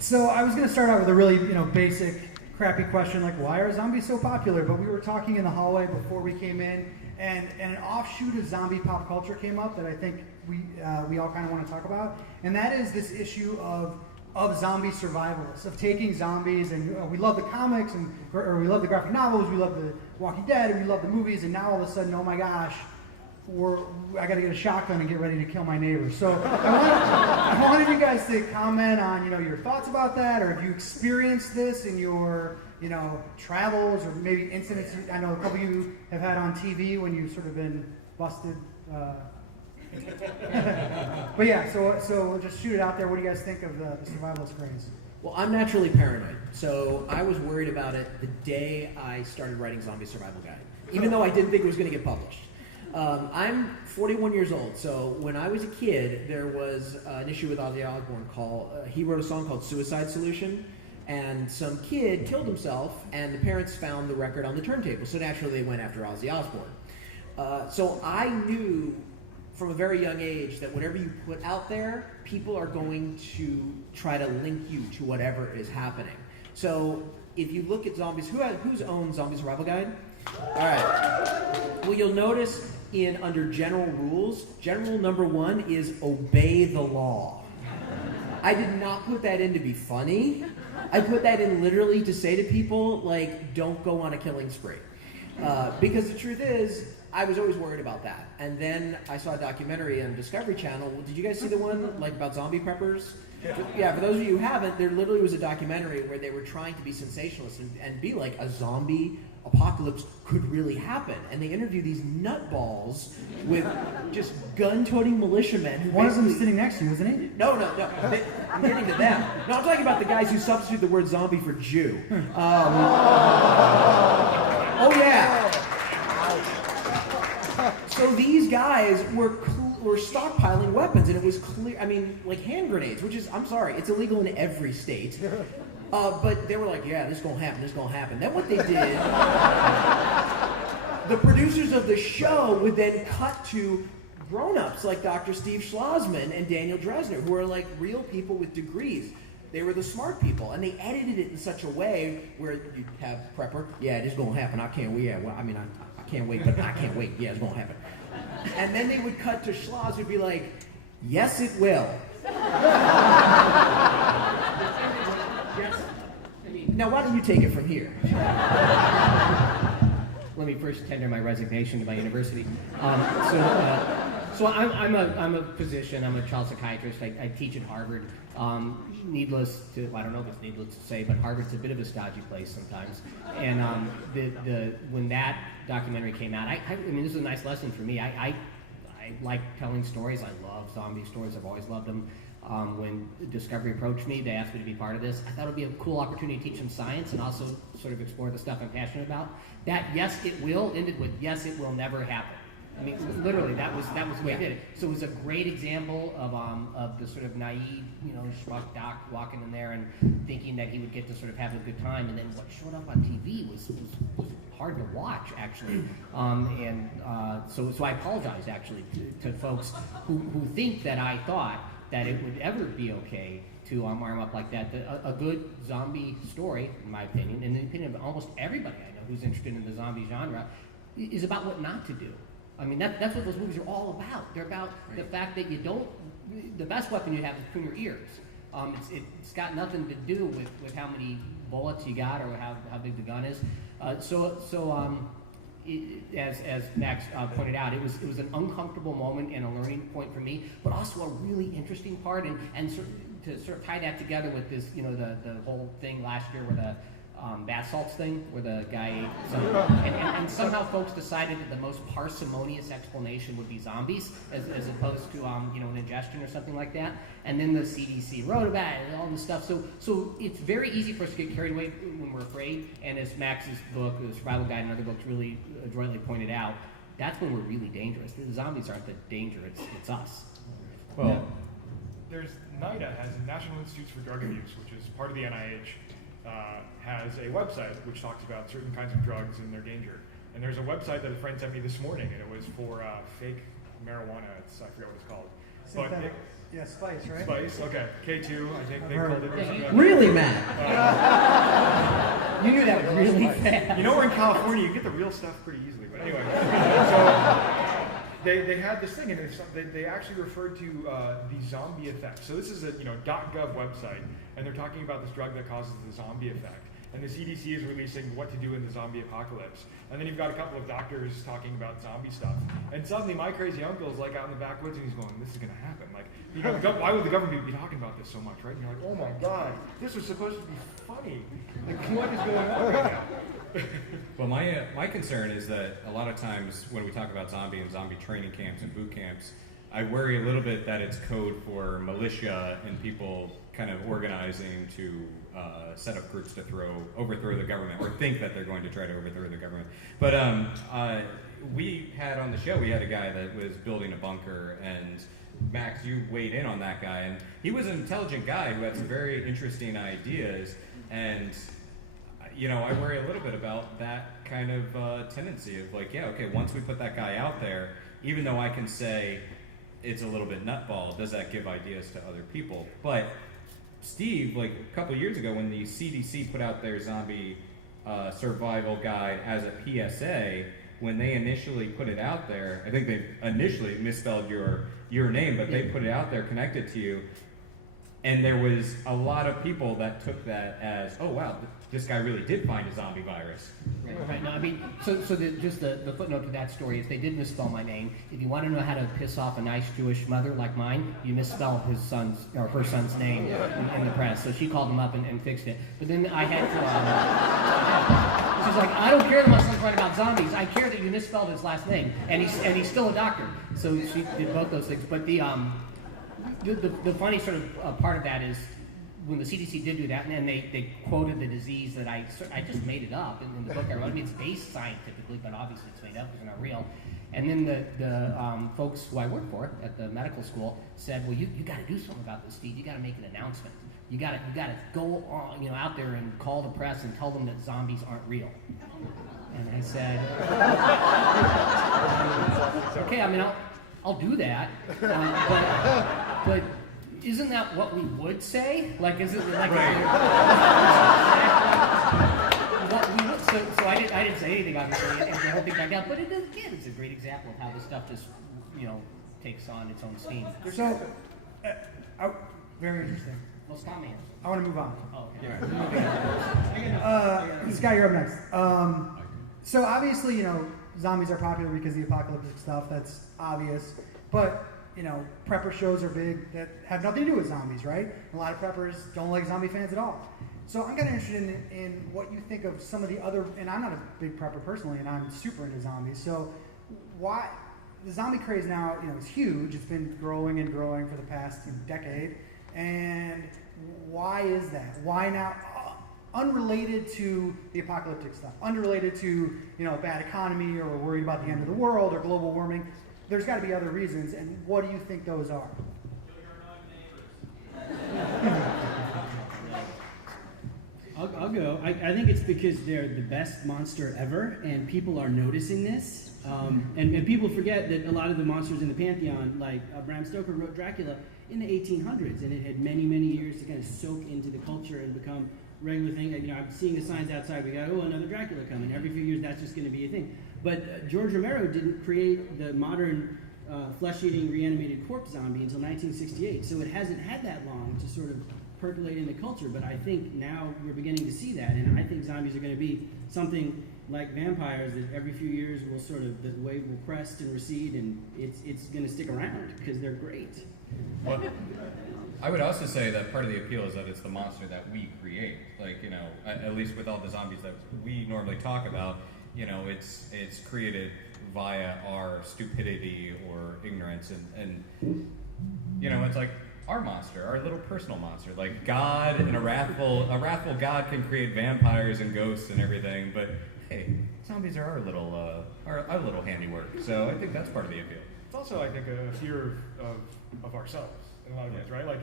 So I was going to start out with a really, basic, crappy question like, why are zombies so popular? But we were talking in the hallway before we came in, and an offshoot of zombie pop culture came up that I think we all kind of want to talk about, and that is this issue of zombie survivalists, of taking zombies, and we love the comics, or we love the graphic novels, we love the Walking Dead, and we love the movies, and now all of a sudden, oh my gosh, I got to get a shotgun and get ready to kill my neighbors. So I wanted you guys to comment on, your thoughts about that, or have you experienced this in your, travels, or maybe incidents I know a couple of you have had on TV when you've sort of been busted. But yeah, so we'll just shoot it out there. What do you guys think of the survivalist craze? Well, I'm naturally paranoid, so I was worried about it the day I started writing Zombie Survival Guide, even though I didn't think it was going to get published. I'm 41 years old, so when I was a kid, there was an issue with Ozzy Osbourne called, he wrote a song called Suicide Solution, and some kid killed himself, and the parents found the record on the turntable, so naturally they went after Ozzy Osbourne. So I knew from a very young age that whatever you put out there, people are going to try to link you to whatever is happening. So if you look at zombies, who's owned Zombie Survival Guide? All right. Well, you'll notice under general rules, general number 1 is obey the law. I did not put that in to be funny. I put that in literally to say to people, like, don't go on a killing spree. Because the truth is, I was always worried about that. And then I saw a documentary on Discovery Channel. Did you guys see the one about zombie preppers? Yeah, for those of you who haven't, there literally was a documentary where they were trying to be sensationalist and be like a zombie apocalypse could really happen. And they interview these nutballs with just gun-toting militiamen. Who one of them is sitting next to you, isn't he? No. I'm getting to them. No, I'm talking about the guys who substitute the word zombie for Jew. Oh, yeah. So these guys were stockpiling weapons, and it was clear, like hand grenades, which is, I'm sorry, it's illegal in every state. But they were like, yeah, this is going to happen. Then what they did, the producers of the show would then cut to grown-ups like Dr. Steve Schlossman and Daniel Dresner, who are like real people with degrees. They were the smart people, and they edited it in such a way where you have Prepper, yeah, it is going to happen, I can't wait, I can't wait, but I can't wait, yeah, it's going to happen. And then they would cut to Schloss, who'd be like, yes, it will. Now, why don't you take it from here? Let me first tender my resignation to my university. So I'm a physician. I'm a child psychiatrist. I teach at Harvard. I don't know if it's needless to say, but Harvard's a bit of a stodgy place sometimes. And when that documentary came out, this is a nice lesson for me. I like telling stories. I love zombie stories. I've always loved them. When Discovery approached me, they asked me to be part of this. I thought it would be a cool opportunity to teach them science and also sort of explore the stuff I'm passionate about. That yes, it will ended with yes, it will never happen. Literally, that was the way I did it. So it was a great example of the sort of naive, schmuck doc walking in there and thinking that he would get to sort of have a good time, and then what showed up on TV was hard to watch, actually. So I apologize, actually, to folks who think that I thought that it would ever be okay to arm up like that. A good zombie story, in my opinion, and in the opinion of almost everybody I know who's interested in the zombie genre, is about what not to do. That's what those movies are all about. They're about the fact that the best weapon you have is between your ears. It's got nothing to do with how many bullets you got or how big the gun is. As Max pointed out, it was an uncomfortable moment and a learning point for me, but also a really interesting part. And to sort of tie that together with this, the whole thing last year where the bath salts thing, where the guy ate some, and somehow folks decided that the most parsimonious explanation would be zombies, as opposed to an ingestion or something like that. And then the CDC wrote about it and all this stuff. So it's very easy for us to get carried away when we're afraid. And as Max's book, The Survival Guide, and other books really adroitly pointed out, that's when we're really dangerous. The zombies aren't the danger; it's us. Well, there's NIDA has National Institutes for Drug Abuse, which is part of the NIH. Has a website which talks about certain kinds of drugs and their danger. And there's a website that a friend sent me this morning, and it was for fake marijuana. I forget what it's called. Yeah, Spice, right? Spice, okay. K2, I think they I've called heard. it. Really, Matt? You knew that really fast. You know, we're in California, you get the real stuff pretty easily. But anyway, so they had this thing, and they actually referred to the zombie effect. So this is a .gov website, and they're talking about this drug that causes the zombie effect. And the CDC is releasing what to do in the zombie apocalypse. And then you've got a couple of doctors talking about zombie stuff. And suddenly my crazy uncle is like out in the backwoods and he's going, this is going to happen. Like, why would the government be talking about this so much, right? And you're like, oh my God, this was supposed to be funny. Like, what is going on right now? Well, my concern is that a lot of times when we talk about zombie and zombie training camps and boot camps, I worry a little bit that it's code for militia and people kind of organizing to set up groups to overthrow the government, or think that they're going to try to overthrow the government. But we had on the show, we had a guy that was building a bunker, and Max, you weighed in on that guy, and he was an intelligent guy who had some very interesting ideas, and I worry a little bit about that kind of tendency of like, yeah, okay, once we put that guy out there, even though I can say it's a little bit nutball, does that give ideas to other people? But Steve, like a couple years ago when the CDC put out their zombie survival guide as a PSA, when they initially put it out there, I think they initially misspelled your name, but they put it out there connected to you, and there was a lot of people that took that as, oh wow, this guy really did find a zombie virus. Right. No, I mean, just the footnote to that story is they did misspell my name. If you want to know how to piss off a nice Jewish mother like mine, you misspell his son's or her son's name in the press. So she called him up and fixed it. But then I had to. She's like, I don't care that my son's writing about zombies. I care that you misspelled his last name, and he's still a doctor. So she did both those things. But the funny sort of part of that is, when the CDC did do that, and then they quoted the disease that I just made it up in the book I wrote. I mean, it's based scientifically, but obviously it's made up because it's not real. And then the folks who I work for at the medical school said, well, you got to do something about this, Steve. You got to make an announcement. You got to go on, out there and call the press and tell them that zombies aren't real. And I said, okay, I mean, I'll do that, but isn't that what we would say? Like, is it like what we would? So I didn't say anything, obviously, and the whole thing back down. But it is, again, it's a great example of how this stuff just, takes on its own steam. So, very interesting. Well, stop me. I want to move on. Oh, okay. Scott, you're up next. So obviously, zombies are popular because of the apocalyptic stuff. That's obvious. But prepper shows are big that have nothing to do with zombies, right? A lot of preppers don't like zombie fans at all. So I'm kind of interested in what you think of some of the other, and I'm not a big prepper personally, and I'm super into zombies. So why the zombie craze now, is huge. It's been growing and growing for the past decade. And why is that? Why now? Unrelated to the apocalyptic stuff, unrelated to a bad economy, or we're worried about the end of the world or global warming. There's got to be other reasons, and what do you think those are? I'll go. I think it's because they're the best monster ever, and people are noticing this. And people forget that a lot of the monsters in the pantheon, like Bram Stoker wrote Dracula in the 1800s, and it had many, many years to kind of soak into the culture and become a regular thing. I'm seeing the signs outside. We got, another Dracula coming. Every few years, that's just going to be a thing. But George Romero didn't create the modern flesh-eating reanimated corpse zombie until 1968, so it hasn't had that long to sort of percolate into culture. But I think now we're beginning to see that, and I think zombies are going to be something like vampires that every few years will sort of, the wave will crest and recede, and it's going to stick around because they're great. Well, I would also say that part of the appeal is that it's the monster that we create. Like, at least with all the zombies that we normally talk about, it's created via our stupidity or ignorance, and it's like our monster, our little personal monster. Like God and a wrathful God can create vampires and ghosts and everything, but hey, zombies are our little handiwork. So I think that's part of the appeal. It's also, I think, a fear of ourselves in a lot of ways, right? Like,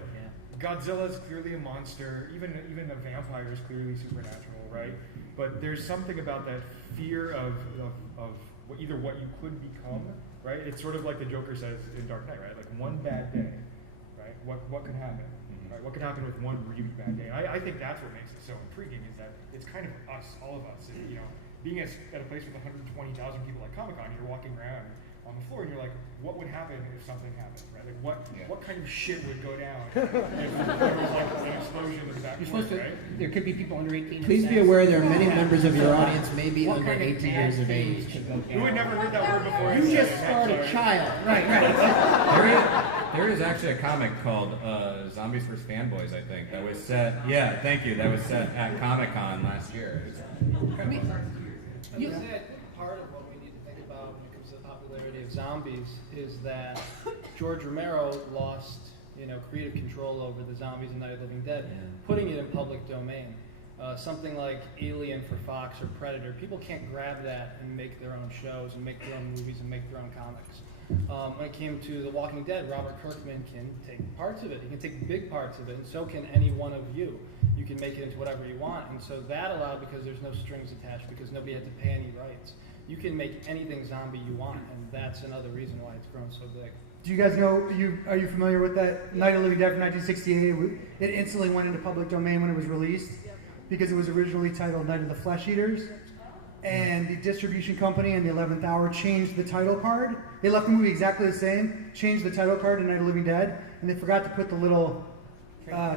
Godzilla is clearly a monster. Even a vampire is clearly supernatural, right? But there's something about that fear of either what you could become, right? It's sort of like the Joker says in Dark Knight, right? Like one bad day, right? right? What could happen? Right? What could happen with one really bad day? I think that's what makes it so intriguing is that it's kind of us, all of us. And, you know, being at a place with 120,000 people like Comic-Con, you're walking around on the floor and you're like, what would happen if something happened, right? Like what kind of shit would go down if there was like an explosion in the back You're corner, supposed to. right? There could be people under 18. Please be aware there are many members of your audience maybe What under kind of 18 years of bad age. things could go Who had down? never heard that word before? You just called a child. Right. There is actually a comic called Zombies vs. Fanboys, I think, that was set. Yeah, thank you. That was set at Comic-Con last year. I would say part of what we need to think about when it comes to the popularity of zombies is that George Romero lost, creative control over the zombies in Night of the Living Dead, putting it in public domain. Something like Alien for Fox or Predator, people can't grab that and make their own shows and make their own movies and make their own comics. When it came to The Walking Dead, Robert Kirkman can take parts of it. He can take big parts of it, and so can any one of you. You can make it into whatever you want, and so that allowed because there's no strings attached, because nobody had to pay any rights. You can make anything zombie you want, and that's another reason why it's grown so big. Do you guys know, are you familiar with that Night of the Living Dead from 1968? It instantly went into public domain when it was released because it was originally titled Night of the Flesh Eaters. And the distribution company in the 11th hour changed the title card. They left the movie exactly the same, changed the title card to Night of the Living Dead, and they forgot to put the little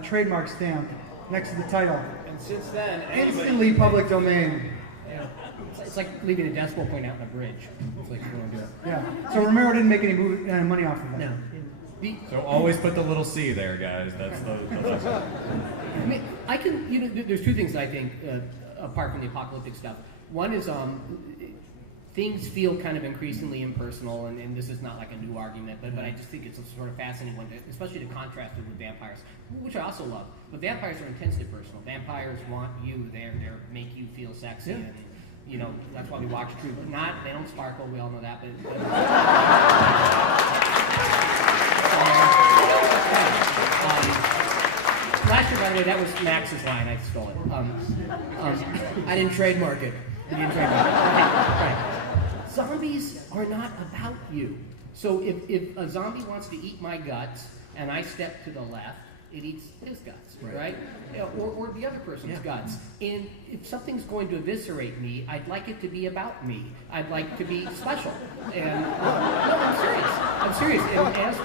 trademark stamp next to the title. And since then, Instantly public domain. It's like leaving a decimal point out in a bridge. It's like you want to do it. Yeah. So Romero didn't make any money off of that. No. So always put the little C there, guys. That's the lesson. I mean, I can. There's two things I think apart from the apocalyptic stuff. One is things feel kind of increasingly impersonal, and this is not like a new argument, but I just think it's a sort of fascinating one, especially to contrast it with vampires, which I also love. But vampires are intensely personal. Vampires want you. They make you feel sexy, and that's why we watch True. They don't sparkle. We all know that. Last year, by the way, that was Max's line. I stole it. I didn't trademark it. You didn't trademark it. Okay, right. Zombies are not about you. So if a zombie wants to eat my guts and I step to the left, it eats his guts, right? Or the other person's guts. And if something's going to eviscerate me, I'd like it to be about me. I'd like to be special. And no, I'm serious. And as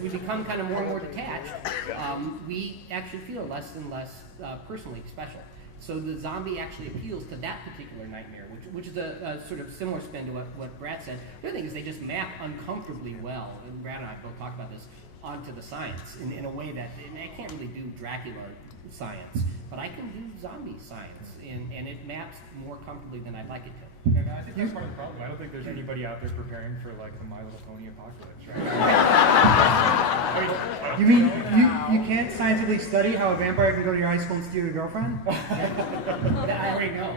we become kind of more and more detached, we actually feel less and less personally special. So the zombie actually appeals to that particular nightmare, which is a sort of similar spin to what Brad said. The other thing is they just map uncomfortably well, and Brad and I both talked about this, onto the science in a way that, and I can't really do Dracula science, but I can do zombie science, and it maps more comfortably than I'd like it to. And I think that's part of the problem. I don't think there's anybody out there preparing for like the My Little Pony apocalypse, right? You mean you can't scientifically study how a vampire can go to your high school and steal your girlfriend? I already know.